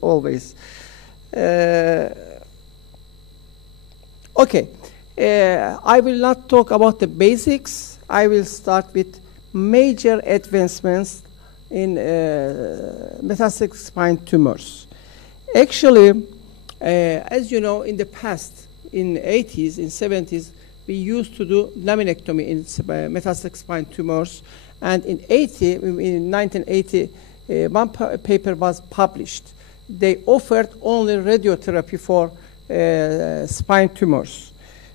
always. Okay, I will not talk about the basics. I will start with major advancements in metastatic spine tumors. Actually, as you know, in the past, in 80s, in 70s, we used to do laminectomy in metastatic spine tumors. And in 1980, one paper was published. They offered only radiotherapy for spine tumors.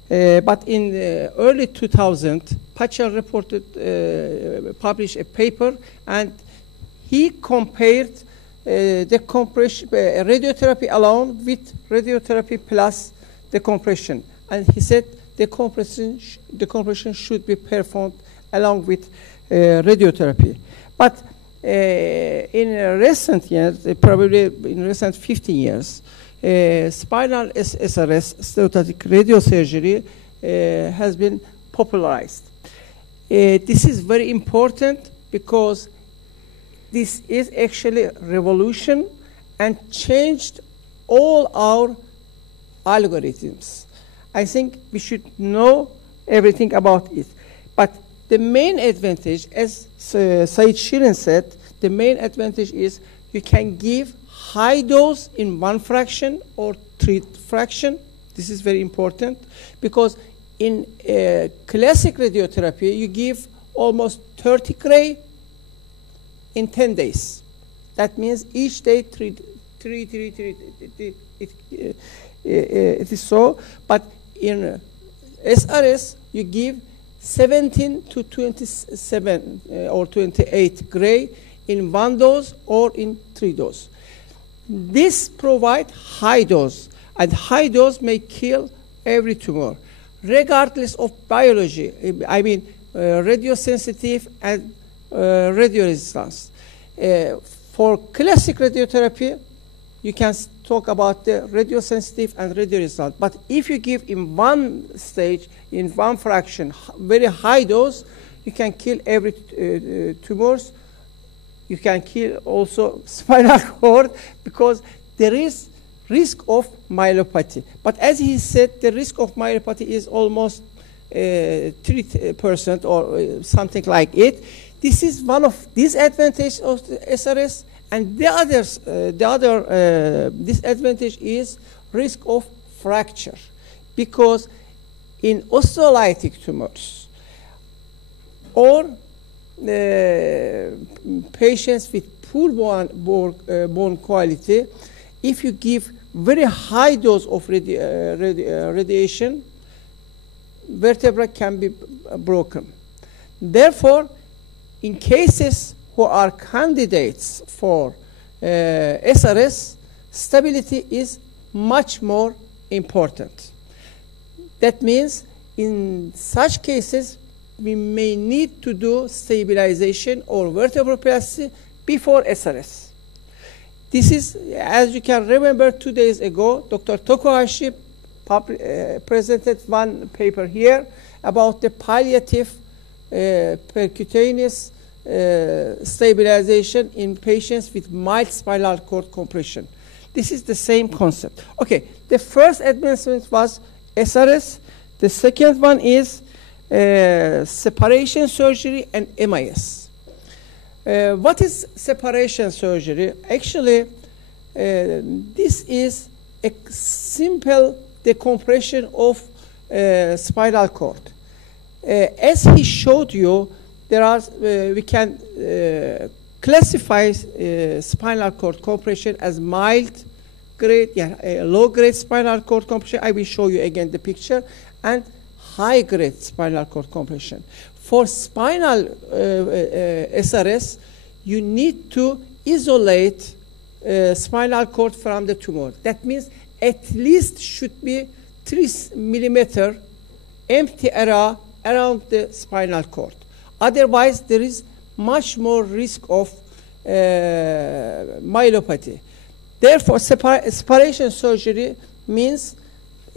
But in early 2000, Pachal published a paper, and he compared decompression, radiotherapy alone with radiotherapy plus decompression. And he said decompression should be performed along with radiotherapy. But in recent years, probably in recent 15 years, spinal SRS, stereotactic radiosurgery, has been popularized. This is very important because this is actually a revolution and changed all our algorithms. I think we should know everything about it. But the main advantage, as Sait Shirin said, the main advantage is you can give high dose in 1 fraction or 3 fraction. This is very important because in classic radiotherapy, you give almost 30 gray in 10 days. That means each day three. It is so. But in SRS, you give 17 to 27 or 28 gray in 1 dose or in 3 doses. This provides high dose, and high dose may kill every tumor, regardless of biology. I mean, radiosensitive and radioresistance. For classic radiotherapy, you can talk about the radiosensitive and radioresistant. But if you give in 1 stage, in 1 fraction, very high dose, you can kill every tumors. You can kill also spinal cord because there is risk of myelopathy. But as he said, the risk of myelopathy is almost 3% or something like it. This is one of disadvantages of the SRS. And the other disadvantage is risk of fracture, because in osteolytic tumors or patients with poor bone quality, if you give very high dose of radiation, vertebra can be broken. Therefore, in cases who are candidates for SRS, stability is much more important. That means in such cases, we may need to do stabilization or vertebroplasty before SRS. This is, as you can remember, 2 days ago, Dr. Tokuhashi presented one paper here about the palliative percutaneous stabilization in patients with mild spinal cord compression. This is the same concept. Okay, the first advancement was SRS. The second one is separation surgery and MIS. What is separation surgery? Actually, this is a simple decompression of spinal cord. As he showed you, there are, we can classify spinal cord compression as mild grade, low grade spinal cord compression. I will show you again the picture, and high grade spinal cord compression. For spinal SRS, you need to isolate spinal cord from the tumor. That means at least should be 3 millimeter empty area around the spinal cord. Otherwise, there is much more risk of myelopathy. Therefore, separation surgery means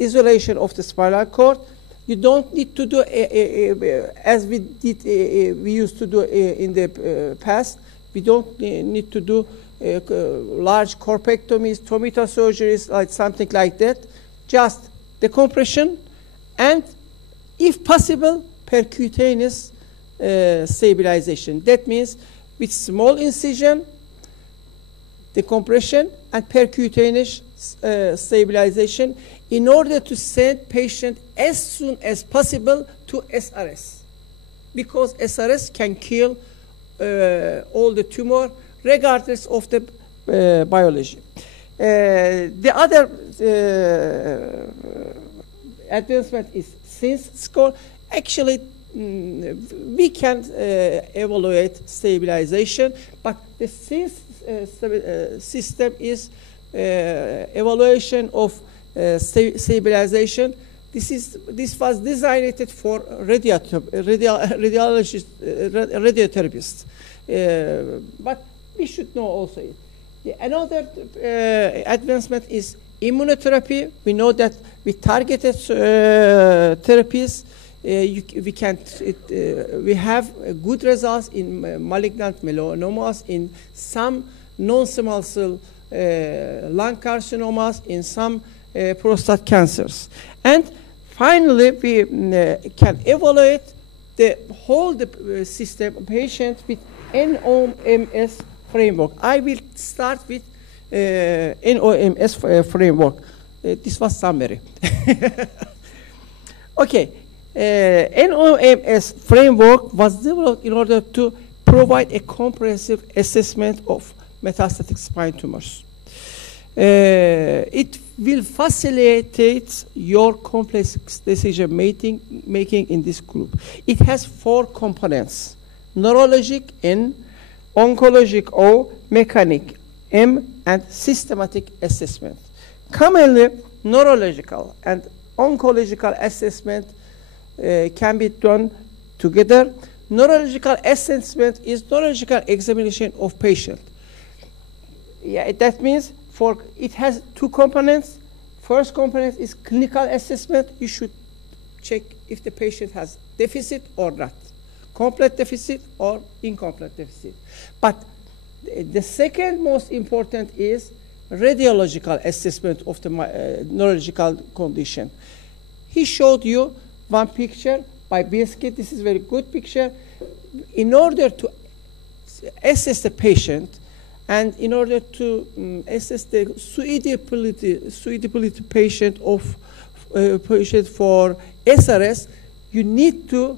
isolation of the spinal cord. You don't need to do, as we used to do in the past. We don't need to do large corpectomies, tomato surgeries, like something like that. Just decompression and, if possible, percutaneous stabilization. That means with small incision, decompression, and percutaneous stabilization in order to send patient as soon as possible to SRS. Because SRS can kill all the tumor regardless of the biology. The other advancement is SINS score. Actually, we can evaluate stabilization, but the SINS system is evaluation of stabilization. This was designed for radiotherapists, but we should know also it. Another advancement is immunotherapy. We know that with targeted therapies, we have good results in malignant melanomas, in some non-small cell lung carcinomas, in some prostate cancers. And finally, we can evaluate the whole system patient with NOMS framework. I will start with NOMS framework. This was summary. Okay. NOMS framework was developed in order to provide a comprehensive assessment of metastatic spine tumors. It will facilitate your complex decision making in this group. It has 4 components: neurologic N, oncologic O, mechanic M, and systematic assessment. Commonly, neurological and oncological assessment can be done together. Neurological assessment is neurological examination of patient. Yeah, that means it has 2 components. First component is clinical assessment. You should check if the patient has deficit or not, complete deficit or incomplete deficit. But the second most important is radiological assessment of the neurological condition. He showed you one picture by Biscuit. This is a very good picture. In order to assess the patient and in order to assess the suitability patient for SRS, you need to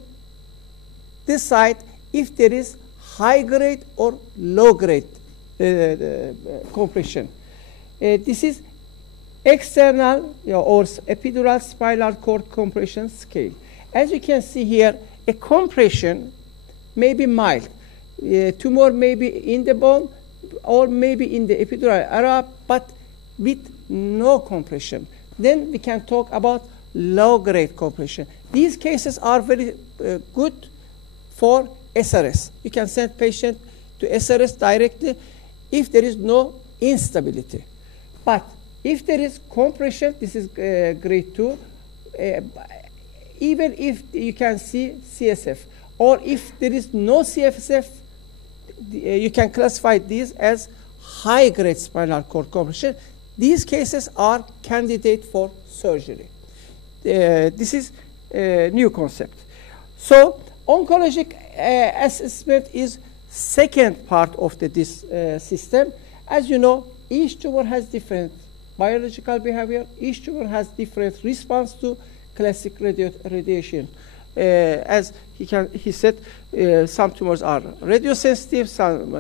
decide if there is high grade or low grade compression. This is external or epidural spinal cord compression scale. As you can see here, a compression may be mild. Tumor may be in the bone or maybe in the epidural area, but with no compression. Then we can talk about low-grade compression. These cases are very good for SRS. You can send patient to SRS directly if there is no instability. But if there is compression, this is grade 2, even if you can see CSF, or if there is no CSF, you can classify these as high-grade spinal cord compression. These cases are candidate for surgery. This is a new concept. So oncologic assessment is second part of this system. As you know, each tumor has different biological behavior. Each tumor has different response to classic radiation. As he said, some tumors are radiosensitive, some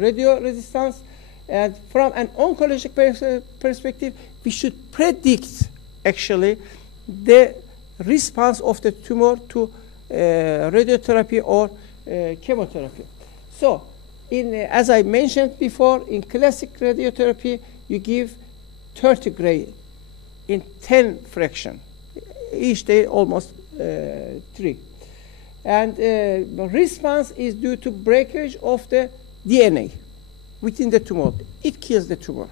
radio resistance. And from an oncologic perspective, we should predict actually the response of the tumor to radiotherapy or chemotherapy. So, as I mentioned before, in classic radiotherapy, you give 30 gray in 10 fraction. Each day, almost 3. And the response is due to breakage of the DNA within the tumor. It kills the tumor.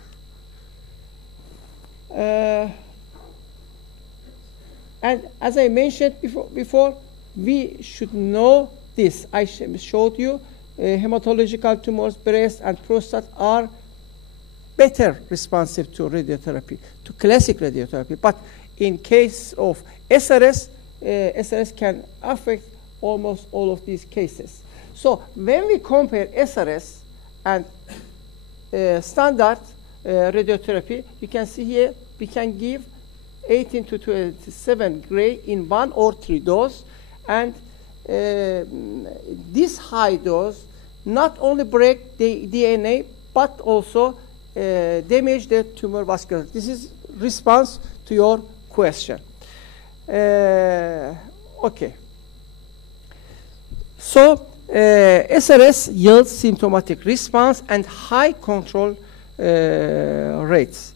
And as I mentioned before, we should know this. I showed you hematological tumors, breast and prostate are better responsive to radiotherapy, to classic radiotherapy. But in case of SRS, SRS can affect almost all of these cases. So when we compare SRS and standard radiotherapy, you can see here we can give 18 to 27 gray in 1 or 3 dose, and this high dose not only break the DNA but also damage the tumor vascular. This is response to your question. Okay. So SRS yields symptomatic response and high control rates.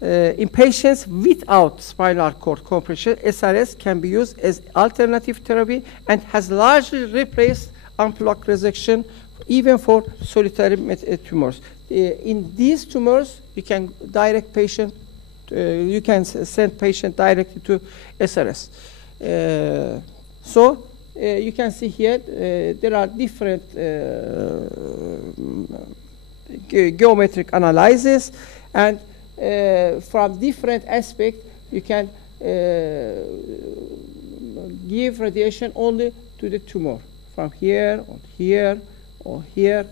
In patients without spinal cord compression, SRS can be used as alternative therapy and has largely replaced unplug resection even for solitary tumors. In these tumors, you can direct patient, you can send patient directly to SRS. So you can see here there are different geometric analysis, and from different aspects you can give radiation only to the tumor, from here or here or here.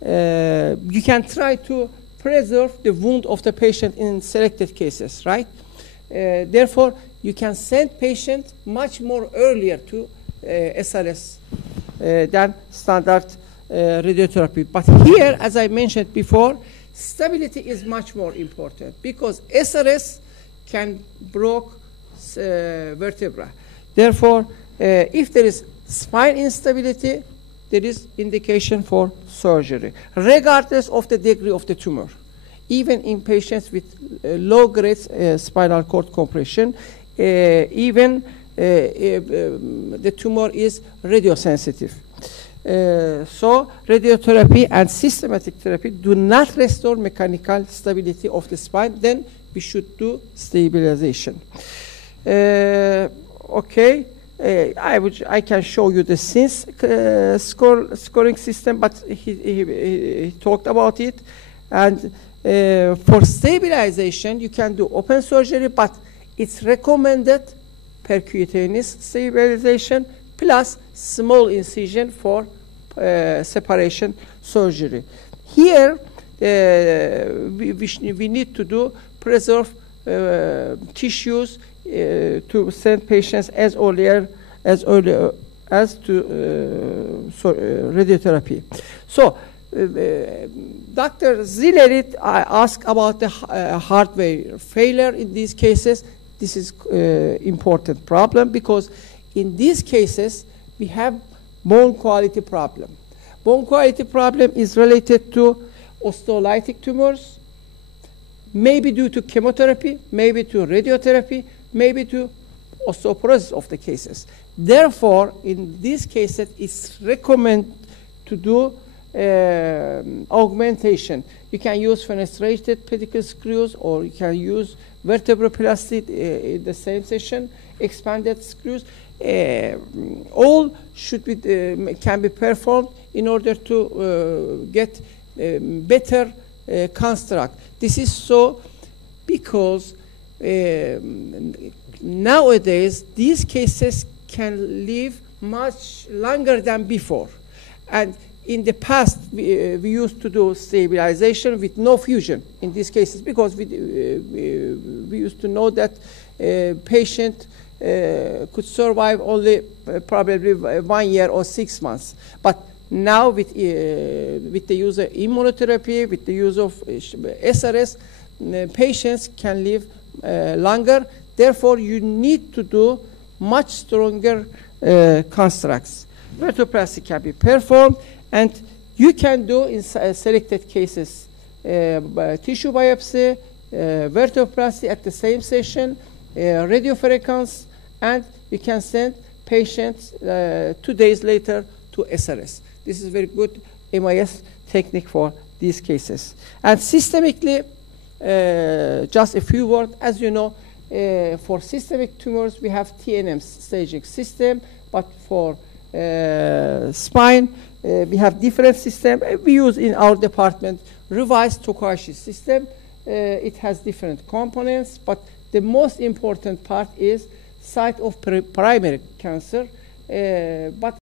You can try to preserve the wound of the patient in selected cases, right? Therefore, you can send patient much more earlier to SRS than standard radiotherapy. But here, as I mentioned before, stability is much more important because SRS can break vertebra. Therefore, if there is spine instability, there is indication for surgery, regardless of the degree of the tumor. Even in patients with low-grade spinal cord compression, even the tumor is radiosensitive. So radiotherapy and systematic therapy do not restore mechanical stability of the spine. Then we should do stabilization. Okay. I can show you the SINS scoring system, but he talked about it. And for stabilization, you can do open surgery, but it's recommended percutaneous stabilization plus small incision for separation surgery. Here, we need to do preserve tissues to send patients as early as to radiotherapy. So, Dr. Zillerit asked about the hardware failure in these cases. This is important problem because in these cases we have bone quality problem. Bone quality problem is related to osteolytic tumors, maybe due to chemotherapy, maybe to radiotherapy, maybe to osteoporosis of the cases. Therefore, in these cases, it's recommended to do augmentation. You can use fenestrated pedicle screws, or you can use vertebroplasty in the same session, expanded screws. All should be can be performed in order to get better construct. This is so because nowadays these cases can live much longer than before, and in the past we used to do stabilization with no fusion in these cases because we used to know that patient could survive only probably 1 year or 6 months. But now with the use of immunotherapy, with the use of SRS, patients can live longer. Therefore, you need to do much stronger constructs. Vertebroplasty can be performed, and you can do in selected cases tissue biopsy, vertebroplasty at the same session, radiofrequency, and you can send patients 2 days later to SRS. This is very good MIS technique for these cases. And systemically, just a few words, as you know, for systemic tumors, we have TNM staging system, but for spine, We have different system. We use in our department revised Tokashi system. It has different components, but the most important part is site of primary cancer. But